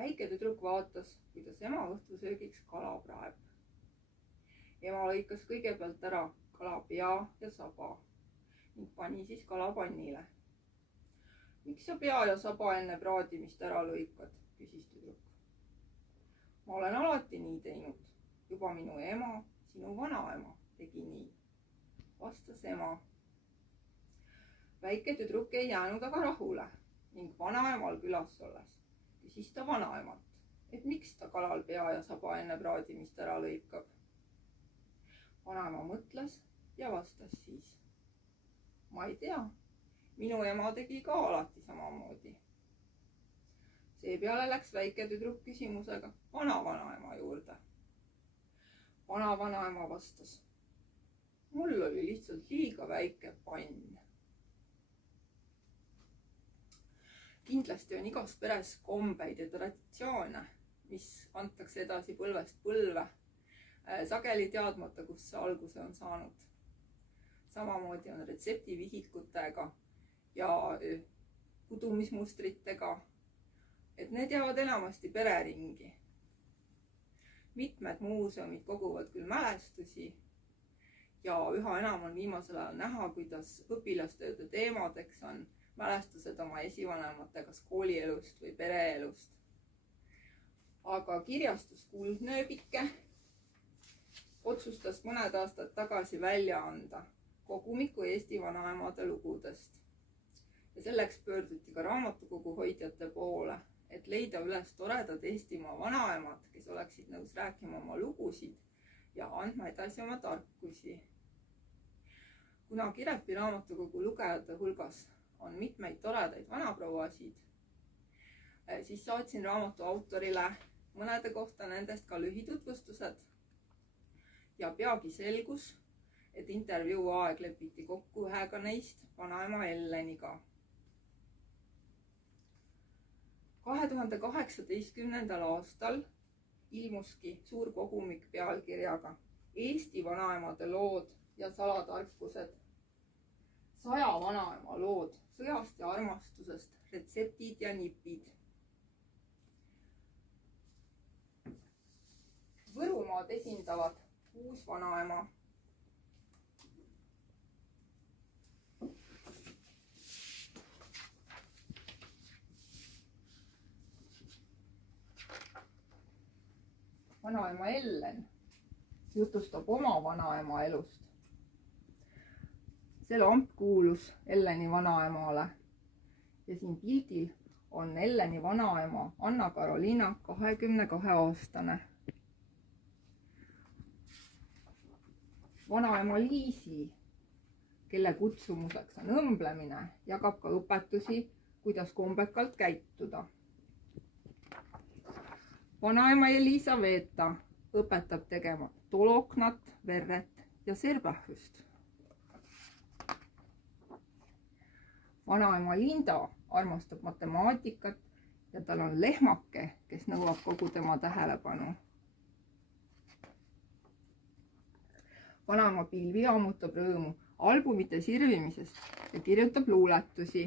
väike tüdruk vaatas, kuidas ema õhtusöögiks kala praeb. Ema lõikas kõigepealt ära kala pea ja saba ning pani siis kala pannile. Miks sa pea ja saba enne praadimist ära lõikad, küsis tüdruk. Ma olen alati nii teinud. Juba minu ema, sinu vanaema tegi nii, vastas ema. Väike tüdruk ei jäänud aga rahule ning vanaemal külas olles küsis ta vanaemalt, et miks ta kalal pea ja saba enne praadimist ära lõikab. Vanaema mõtles ja vastas siis. Ma ei tea, minu ema tegi ka alati samamoodi. Seepeale läks väike tüdruk küsimusega vanaema juurde. Vanaema vastas. Mul oli lihtsalt liiga väike pann. Kindlasti on igas peres kombeid ja traditsioone, mis antakse edasi põlvest põlve, sageli teadmata, kust see alguse on saanud. Samamoodi on retseptivihikutega ja kudumismustritega, et need jäävad enamasti pereringi. Mitmed muuseumid koguvad küll mälestusi ja üha enam on viimasel ajal näha, kuidas õpilastööde teemadeks on mälestused oma esivanemate kas koolielust või pereelust. Aga kirjastus Kuldnööbike otsustas mõned aastad tagasi välja anda kogumiku Eesti vanaemade lugudest. Ja selleks pöörduti ka raamatukogu hoidjate poole, et leida üles toredad Eestimaa vanaemad, kes oleksid nõus rääkima oma lugusid ja andma edasi oma tarkusi. Kuna Kirepi raamatukogu lugejate hulgas on mitmeid toredaid vanaprouasid, siis saatsin raamatu autorile mõnede kohta nendest ka lühitutvustused ja peagi selgus, et intervjuu aeg lepiti kokku ühega neist, vanaema Elleniga. 2018. aastal ilmuski suur kogumik pealkirjaga Eesti vanaemade lood ja salatarkused. 100 vanaema lood sõjast ja armastusest, retseptid ja nipid. Võrumaad esindavad 6 vanaema. Vanaema Ellen jutustab oma vanaema elust. See lamp kuulus Elleni vanaemale ja siin pildil on Elleni vanaema Anna-Karoliina 22-aastane. Vanaema Liisi, kelle kutsumuseks on õmblemine, jagab ka õpetusi, kuidas kombekalt käituda. Vanaema Elisaveta õpetab tegema toloknat, verret ja serpähvust. Vanaema Linda armastab matemaatikat ja tal on lehmake, kes nõuab kogu tema tähelepanu. Vanaema Pilvi ammutab rõõmu albumite sirvimisest ja kirjutab luuletusi.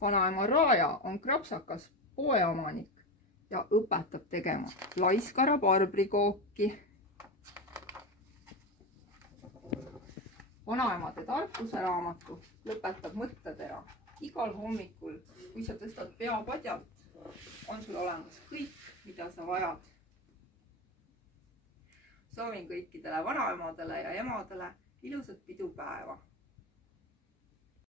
Vanaema Raaja on krapsakas poeomanik ja õpetab tegema laiskara barbrikooki. Vanaemade tarkuse raamatu lõpetab mõttetera. Igal hommikul, kui sa tõstad pea padjalt, on sul olemas kõik, mida sa vajad. Soovin kõikidele vanaemadele ja emadele ilusat pidupäeva.